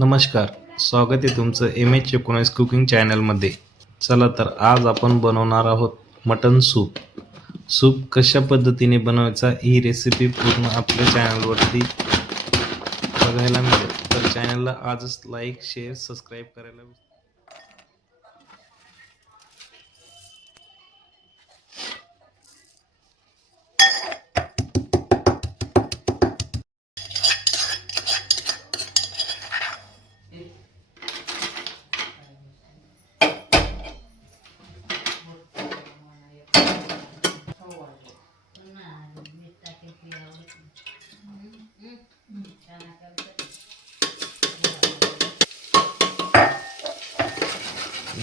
नमस्कार, स्वागत आहे तुमचं MH19 कुकिंग चॅनलमध्ये. चला तर आज आपण बनवणार आहोत मटन सूप. सूप कशा पद्धतीने बनवायचा ही रेसिपी पूर्ण आपल्या चॅनलवरती बघायला मिळेल. तर चॅनलला आजच लाईक, शेअर, सबस्क्राईब करायला विसरू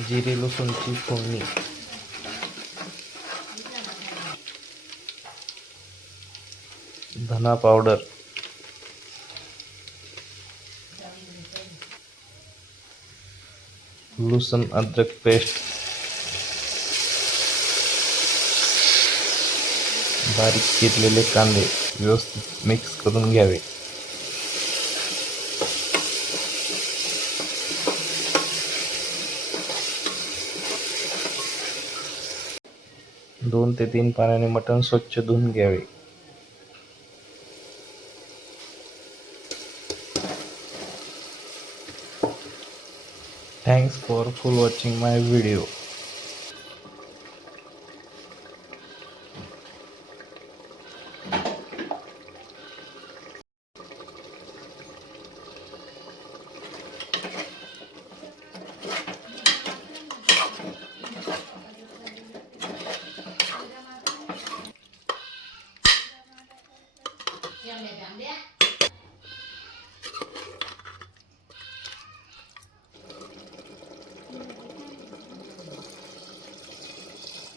जिरे लसूणची फोडणी, धना पावडर, लसूण अद्रक पेस्ट, बारीक चिरलेले कांदे व्यवस्थित मिक्स करून घ्यावे. दोन ते तीन पाण्याने मटण स्वच्छ धुवून घ्यावे. Thanks for watching my video.